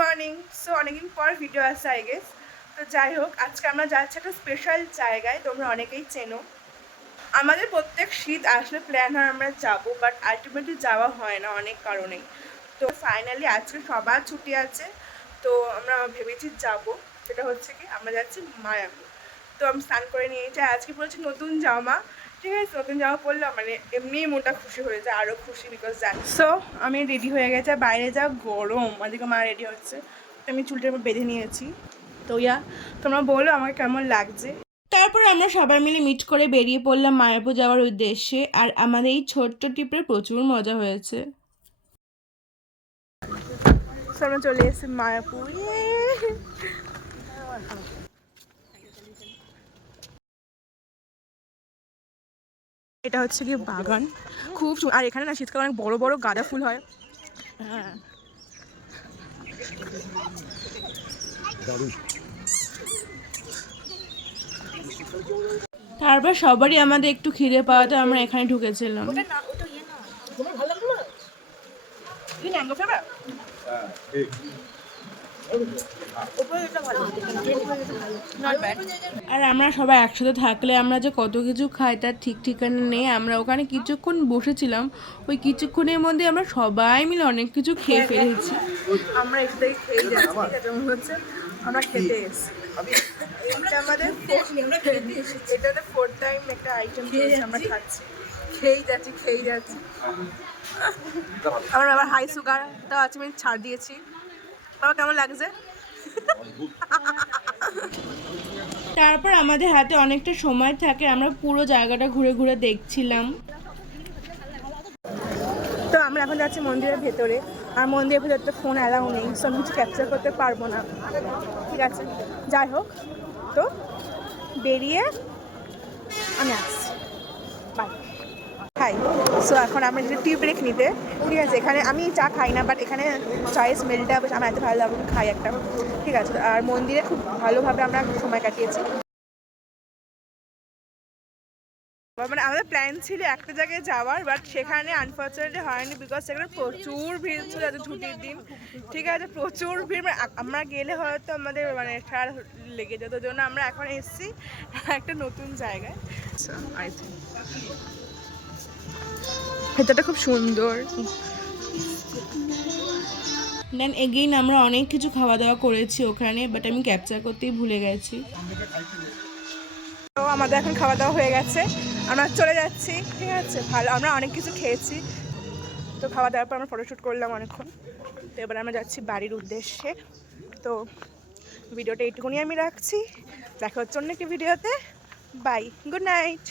Morning. So অনেকদিন পর video আসছে আই গেস। তো যাই হোক, আজকে আমরা যাচ্ছি একটা স্পেশাল জায়গায়, তোমরা অনেকেই চেনো। আমাদের প্রত্যেক শীত আসলে প্ল্যান হয় আমরা যাবো, বাট আলটিমেটলি যাওয়া হয় না অনেক কারণেই। তো ফাইনালি আজকে সবার ছুটি আছে, তো আমরা ভেবেছি যাব। সেটা হচ্ছে কি, আমরা যাচ্ছি মায়াপুর। তো আমি স্নান করে নিয়েছি, আজকে পড়েছি নতুন জামা। ঠিক আছে, নতুন জামা পরলাম মানে এমনিই মনটা খুশি হয়ে যায়, আরও খুশি বিকজ যাই। সো আমি রেডি হয়ে গেছি, বাইরে যা গরম, ওদিকে মা রেডি হচ্ছে। তো আমি চুলটা বেঁধে নিয়েছি। তো তোমরা বলো আমাকে কেমন লাগছে। তারপর আমরা সবাই মিলে মিট করে বেরিয়ে পড়লাম মায়াপুর যাওয়ার উদ্দেশ্যে। আর আমাদের এই ছোট্ট ট্রিপে প্রচুর মজা হয়েছে। আমরা চলে এসেছি মায়াপুর। এটা হচ্ছে কি বাগান, খুব আর এখানে না শীতকালে অনেক বড় বড় গাঁদা ফুল হয়। হ্যাঁ, তারপর সবারই আমাদের একটু খিদে পাওয়াতে আমরা এখানে ঢুকেছিলাম। আর আমরা সবাই একসাথে থাকলে আমরা যে কত কিছু খাই তার ঠিক ঠিকানা নেই। আমরা ওখানে কিছুক্ষণ বসেছিলাম, ওই কিছুক্ষণের মধ্যে আমরা সবাই মিলে অনেক কিছু খেয়ে ফেলেছি। আমরা একসাথে খেয়ে যাচ্ছি, এটা মনে হচ্ছে আমরা খেতে এসেছি। এটা আমাদের ফোর্থ টাইম একটা আইটেম আমরা খাচ্ছি, খেয়েই যাচ্ছি। আমার আবার হাই সুগারটাও আছে, আমি ছাড় দিয়েছি। বাবা কেমন লাগছে? তারপর আমাদের হাতে অনেকটা সময় থাকে, আমরা পুরো জায়গাটা ঘুরে ঘুরে দেখছিলাম। তো আমরা এখন যাচ্ছি মন্দিরের ভেতরে, আর মন্দিরের ভেতরে তো ফোন অ্যালাউ নেই, সব কিছু ক্যাপচার করতে পারবো না। ঠিক আছে, যাই হোক, তো বেরিয়ে আমি আসছি, বাই। খাই। সো এখন আমরা যদি টি ব্রেক নিতে, ঠিক আছে, এখানে আমি চা খাই না, বাট এখানে চায়ের স্মেলটা বেশ আমার এত ভালো লাগে, খাই একটা। ঠিক আছে, আর মন্দিরে খুব ভালোভাবে আমরা সময় কাটিয়েছি। মানে আমাদের প্ল্যান ছিল একটা জায়গায় যাওয়ার, বাট সেখানে আনফর্চুনেটলি হয়নি, বিকজ সেখানে প্রচুর ভিড় ছিল, ছুটির দিন। ঠিক আছে, প্রচুর ভিড়, মানে আমরা গেলে হয়তো আমাদের মানে সার লেগে যেত। জন্য আমরা এখন এসেছি একটা নতুন জায়গায়। আই থিঙ্ক ভেতরটা খুব সুন্দর। দেন এগেইন আমরা অনেক কিছু খাওয়া দাওয়া করেছি ওখানে, বাট আমি ক্যাপচার করতেই ভুলে গেছি। তো আমাদের এখন খাওয়া দাওয়া হয়ে গেছে, আমরা চলে যাচ্ছি। ঠিক আছে, ভালো, আমরা অনেক কিছু খেয়েছি। তো খাওয়া দাওয়ার পর আমরা ফটোশ্যুট করলাম অনেকক্ষণ। তো এবার আমরা যাচ্ছি বাড়ির উদ্দেশ্যে। তো ভিডিওটা এইটুকুনি আমি রাখছি, দেখা হচ্ছে অন্য একটি ভিডিওতে। Bye, good night.